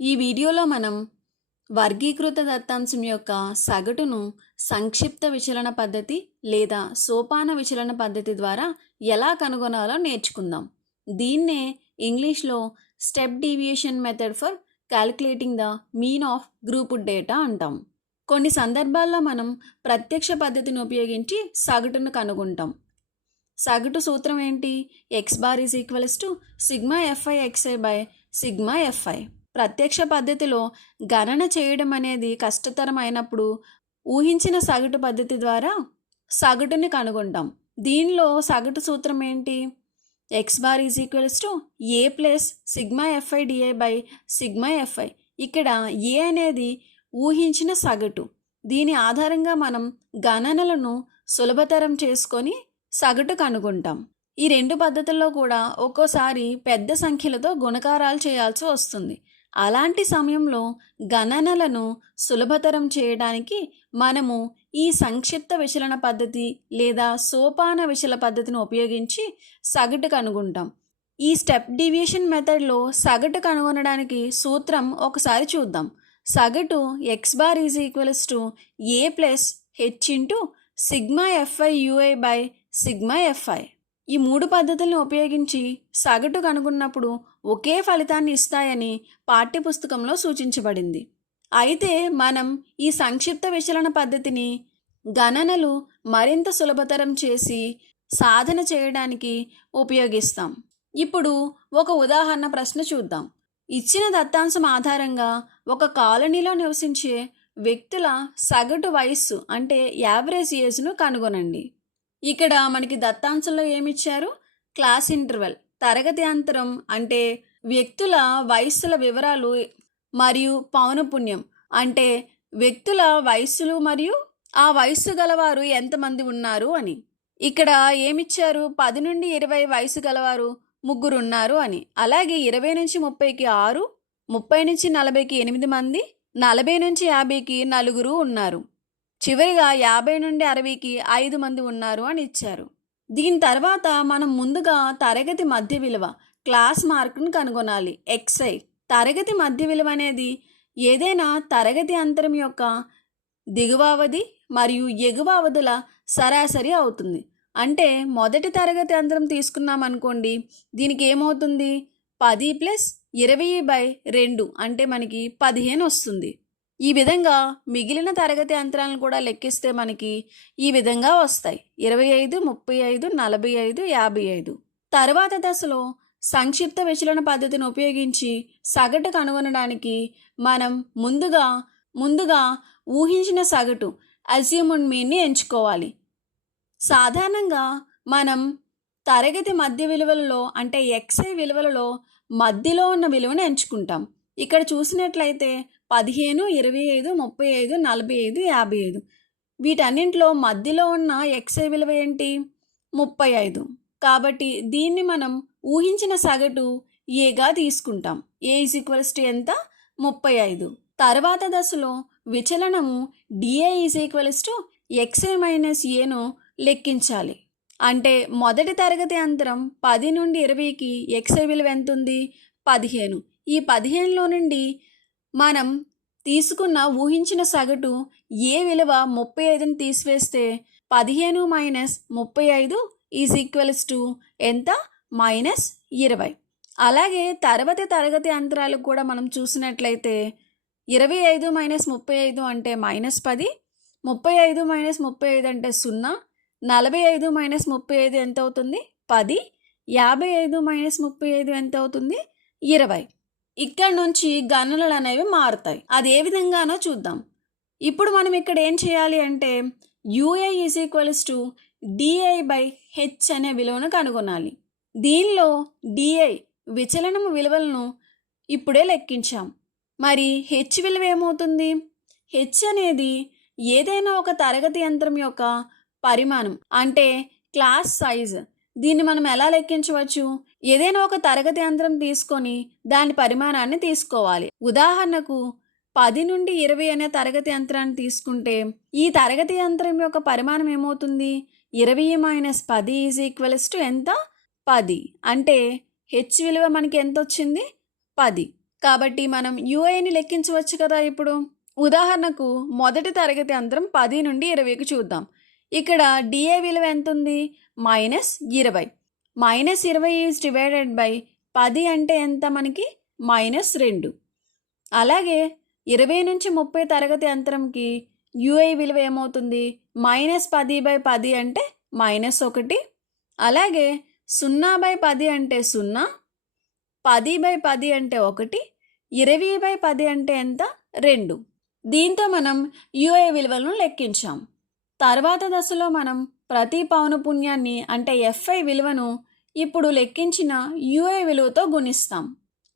ఈ వీడియోలో మనం వర్గీకృత దత్తాంశం యొక్క సగటును సంక్షిప్త విచలన పద్ధతి లేదా సోపాన విచలన పద్ధతి ద్వారా ఎలా కనుగొనాలో నేర్చుకుందాం. దీన్నే ఇంగ్లీష్లో step deviation method for calculating the mean of grouped data అంటాం. కొన్ని సందర్భాల్లో మనం ప్రత్యక్ష పద్ధతిని ఉపయోగించి సగటును కనుగొంటాం. సగటు సూత్రం ఏంటి? X bar is equals to sigma FI XI by sigma FI. ప్రత్యక్ష పద్ధతిలో గణన చేయడం అనేది కష్టతరం అయినప్పుడు ఊహించిన సగటు పద్ధతి ద్వారా సగటుని కనుగొంటాం. దీనిలో సగటు సూత్రం ఏంటి? X bar is equals to A plus sigma FI DI by sigma FI. ఇక్కడ ఏ అనేది ఊహించిన సగటు. దీని ఆధారంగా మనం గణనలను సులభతరం చేసుకొని సగటు కనుగొంటాం. ఈ రెండు పద్ధతుల్లో కూడా ఒక్కోసారి పెద్ద సంఖ్యలతో గుణకారాలు చేయాల్సి వస్తుంది. అలాంటి సమయంలో గణనలను సులభతరం చేయడానికి మనము ఈ సంక్షిప్త విచలన పద్ధతి లేదా సోపాన విచల పద్ధతిని ఉపయోగించి సగటు కనుగొంటాం. ఈ స్టెప్ డీవియేషన్ మెథడ్లో సగటు కనుగొనడానికి సూత్రం ఒకసారి చూద్దాం. సగటు X bar is equals to A plus H into sigma FI UI by sigma f i. ఈ మూడు పద్ధతులను ఉపయోగించి సగటు కనుగొన్నప్పుడు ఒకే ఫలితాన్ని ఇస్తాయని పాఠ్యపుస్తకంలో సూచించబడింది. అయితే మనం ఈ సంక్షిప్త విచలన పద్ధతిని గణనలు మరింత సులభతరం చేసి సాధన చేయడానికి ఉపయోగిస్తాం. ఇప్పుడు ఒక ఉదాహరణ ప్రశ్న చూద్దాం. ఇచ్చిన దత్తాంశం ఆధారంగా ఒక కాలనీలో నివసించే వ్యక్తుల సగటు వయస్సు అంటే యావరేజ్ ఏజ్ను కనుగొనండి. ఇక్కడ మనకి దత్తాంశంలో ఏమిచ్చారు? క్లాస్ ఇంటర్వెల్, తరగతి అంతరం అంటే వ్యక్తుల వయస్సుల వివరాలు, మరియు పౌనపున్యం అంటే వ్యక్తుల వయస్సులు మరియు ఆ వయస్సు గలవారు ఎంతమంది ఉన్నారు అని. ఇక్కడ ఏమిచ్చారు? 10 నుండి 20 వయసు గలవారు 3 ఉన్నారు అని. అలాగే 20 నుంచి 30కి 6, 30 నుంచి 40కి 8 మంది, 40 నుంచి 50కి 4 ఉన్నారు. చివరిగా 50 నుండి 60కి 5 మంది ఉన్నారు అని ఇచ్చారు. దీని తర్వాత మనం ముందుగా తరగతి మధ్య విలువ క్లాస్ మార్కును కనుగొనాలి. ఎక్స్ఐ. తరగతి మధ్య విలువ అనేది ఏదైనా తరగతి అంతరం యొక్క దిగువ అవధి మరియు ఎగువ అవధుల సరాసరి అవుతుంది. అంటే మొదటి తరగతి అంతరం తీసుకున్నాం అనుకోండి, దీనికి ఏమవుతుంది? 10 ప్లస్ 20/2 అంటే మనకి 15 వస్తుంది. ఈ విధంగా మిగిలిన తరగతి అంతరాలను కూడా లెక్కిస్తే మనకి ఈ విధంగా వస్తాయి: 25, 35, 45, 55. తర్వాత దశలో సంక్షిప్త విచలన పద్ధతిని ఉపయోగించి సగటు కనుగొనడానికి మనం ముందుగా ఊహించిన సగటు అస్యూమ్డ్ మీన్ని ఎంచుకోవాలి. సాధారణంగా మనం తరగతి మధ్య విలువలలో అంటే ఎక్స్ఐ విలువలలో మధ్యలో ఉన్న విలువను ఎంచుకుంటాం. ఇక్కడ చూసినట్లయితే 15, 25, 35, 45, 55. వీటన్నింటిలో మధ్యలో ఉన్న ఎక్స్ఐ విలువ ఏంటి? 35. కాబట్టి దీన్ని మనం ఊహించిన సగటు ఏగా తీసుకుంటాం. ఏ ఈజ్ ఈక్వల్స్ టు ఎంత? 35. తర్వాత దశలో విచలనము D A is equals to X I minus ఏను లెక్కించాలి. అంటే మొదటి తరగతి అంతరం 10 నుండి 20కి ఎక్స్ఐ విలువ ఎంత ఉంది? 15. ఈ 15లో నుండి మనం తీసుకున్న ఊహించిన సగటు ఏ విలువ 35ని తీసివేస్తే 15 మైనస్ 35 ఈజ్ ఈక్వల్స్ టు ఎంత? -20. అలాగే తరగతి అంతరాలకు కూడా మనం చూసినట్లయితే 25 మైనస్ 35 అంటే -10, 35 మైనస్ 35 అంటే 0, 45 మైనస్ 35 ఎంత అవుతుంది? 10, 55 మైనస్ 35 ఎంత అవుతుంది? 20. ఇక్కడ నుంచి గణనలు అనేవి మారుతాయి. అది ఏ విధంగానో చూద్దాం. ఇప్పుడు మనం ఇక్కడ ఏం చేయాలి అంటే UA is equals to DI by H అనే విలువను కనుగొనాలి. దీనిలో డిఐ విచలనము విలువలను ఇప్పుడే లెక్కించాం. మరి హెచ్ విలువ ఏమవుతుంది? హెచ్ అనేది ఏదైనా ఒక తరగతి యంత్రం యొక్క పరిమాణం అంటే క్లాస్ సైజ్. దీన్ని మనం ఎలా లెక్కించవచ్చు? ఏదైనా ఒక తరగతి యంత్రం తీసుకొని దాని పరిమాణాన్ని తీసుకోవాలి. ఉదాహరణకు 10 నుండి 20 అనే తరగతి యంత్రాన్ని తీసుకుంటే ఈ తరగతి యంత్రం యొక్క పరిమాణం ఏమవుతుంది? 20 మైనస్ 10 ఈజ్ ఈక్వల్స్ టు ఎంత? 10. అంటే హెచ్ విలువ మనకి ఎంత వచ్చింది? 10. కాబట్టి మనం యూఐని లెక్కించవచ్చు కదా ఇప్పుడు. ఉదాహరణకు మొదటి తరగతి అంతరం 10 నుండి 20కి చూద్దాం. ఇక్కడ డిఏ విలువ ఎంత ఉంది? -20. -20 ఈజ్ డివైడెడ్ బై 10 అంటే ఎంత మనకి? -2. అలాగే 20 నుంచి 30 తరగతి అంతరంకి యూఐ విలువ ఏమవుతుంది? -10/10 అంటే -1. అలాగే 0/10 అంటే 0, 10/10 అంటే 1, 20/10 అంటే ఎంత? 2. దీంతో మనం యూఐ విలువలను లెక్కించాం. తర్వాత దశలో మనం ప్రతి పౌనపున్యాన్ని అంటే ఎఫ్ఐ విలువను ఇప్పుడు లెక్కించిన యూఐ విలువతో గుణిస్తాం.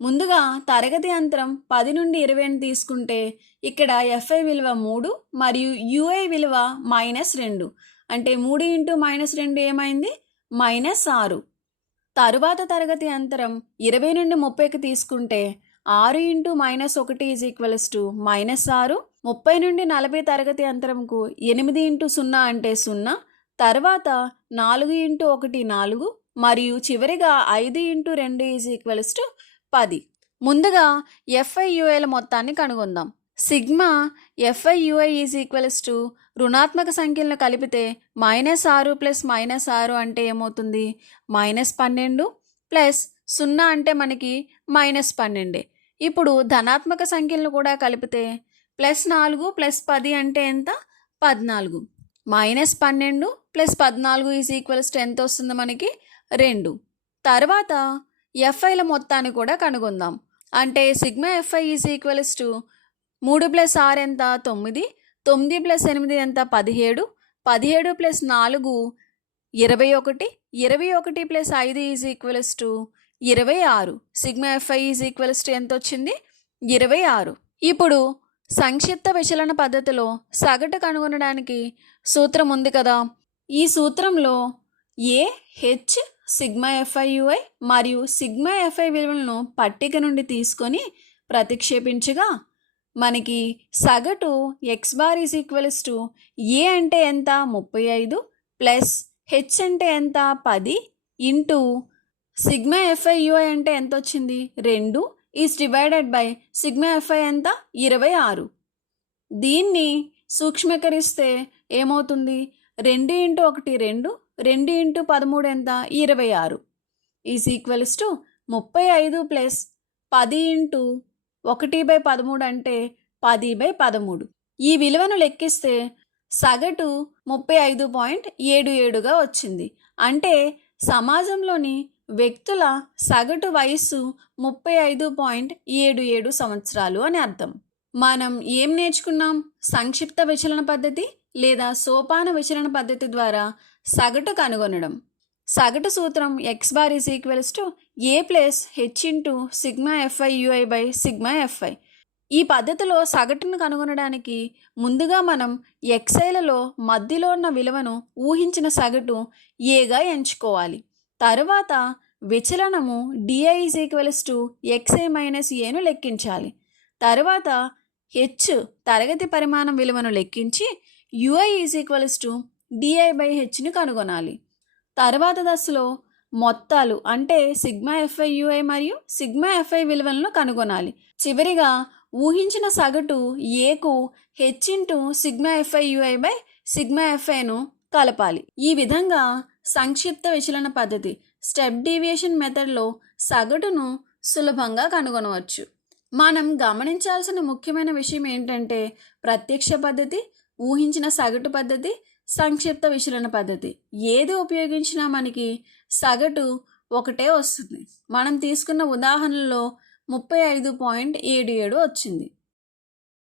ముందుగా తరగతి అంతరం 10 నుండి 20ని తీసుకుంటే ఇక్కడ ఎఫ్ఐ విలువ 3 మరియు యూఐ విలువ -2. అంటే 3 × -2 ఏమైంది? -6. తరువాత తరగతి అంతరం 20 నుండి 30కి తీసుకుంటే 6 × -1 -6. 30 నుండి 40 తరగతి అంతరంకు 8 × 0 అంటే 0. తర్వాత 4 × 1 4 మరియు చివరిగా 5 × 2 10. ముందుగా ఎఫ్ఐయుఐల మొత్తాన్ని కనుగొందాం. సిగ్మా ఎఫ్ఐయుఐ రుణాత్మక సంఖ్యలను కలిపితే -6 + -6 అంటే ఏమవుతుంది? -12 ప్లస్ 0 అంటే మనకి -12. ఇప్పుడు ధనాత్మక సంఖ్యలను కూడా కలిపితే +4 + 10 అంటే ఎంత? 14. -12 + 14 ఎంత వస్తుంది మనకి? 2. తర్వాత ఎఫ్ఐల మొత్తాన్ని కూడా కనుగొందాం. అంటే సిగ్మా ఎఫ్ఐ 3 + 6 ఎంత? 9. 9 + 8 ఎంత? 17. 17 + 4 21. 21 + 5 26. సిగ్మా ఎఫ్ఐ ఎంత వచ్చింది? 26. ఇప్పుడు సంక్షిప్త విచలన పద్ధతిలో సగటు కనుగొనడానికి సూత్రం ఉంది కదా. ఈ సూత్రంలో ఏ, హెచ్, సిగ్మా ఎఫ్ఐయుఐ మరియు సిగ్మా ఎఫ్ఐ విలువలను పట్టిక నుండి తీసుకొని ప్రతిక్షేపించగా మనకి సగటు x బార్ ఏ అంటే ఎంత? 35 ప్లస్ హెచ్ అంటే ఎంత? 10 ఇంటూ సిగ్మా ఎఫ్ఐయుఐ అంటే ఎంత వచ్చింది? 2 is divided by sigma FI ఎంత? 26. దీన్ని సూక్ష్మీకరిస్తే ఏమవుతుంది? 2 × 1 2, 2 × 13 ఎంత? 26 ఈజ్ ఈక్వల్స్ టు 35 ప్లస్ 10 × 1/13 అంటే 10/13. ఈ విలువను లెక్కిస్తే సగటు 35.77గా వచ్చింది. అంటే సమాజంలోని వ్యక్తుల సగటు వయస్సు 35.77 సంవత్సరాలు అని అర్థం. మనం ఏం నేర్చుకున్నాం? సంక్షిప్త విచలన పద్ధతి లేదా సోపాన విచలన పద్ధతి ద్వారా సగటు కనుగొనడం. సగటు సూత్రం x bar A plus H into sigma F I U I by sigma f i. ఈ పద్ధతిలో సగటును కనుగొనడానికి ముందుగా మనం ఎక్స్ఐలలో మధ్యలో ఉన్న విలువను ఊహించిన సగటు ఏగా ఎంచుకోవాలి. తరువాత విచలనము డిఐ ఎక్స్ఐ మైనస్ ఏను లెక్కించాలి. తరువాత హెచ్ తరగతి పరిమాణం విలువను లెక్కించి యుఐ DI/Hని కనుగొనాలి. తర్వాత దశలో మొత్తాలు అంటే సిగ్మా ఎఫ్ఐయుఐ మరియు సిగ్మా ఎఫ్ఐ విలువలను కనుగొనాలి. చివరిగా ఊహించిన సగటు ఏకు H into sigma F I U I by sigma ఎఫ్ఐను కలపాలి. ఈ విధంగా సంక్షిప్త విచలన పద్ధతి స్టెప్ డీవియేషన్ మెథడ్లో సగటును సులభంగా కనుగొనవచ్చు. మనం గమనించాల్సిన ముఖ్యమైన విషయం ఏంటంటే ప్రత్యక్ష పద్ధతి, ఊహించిన సగటు పద్ధతి, సంక్షిప్త విచలన పద్ధతి ఏది ఉపయోగించినా మనకి సగటు ఒకటే వస్తుంది. మనం తీసుకున్న ఉదాహరణలో 35.77 వచ్చింది.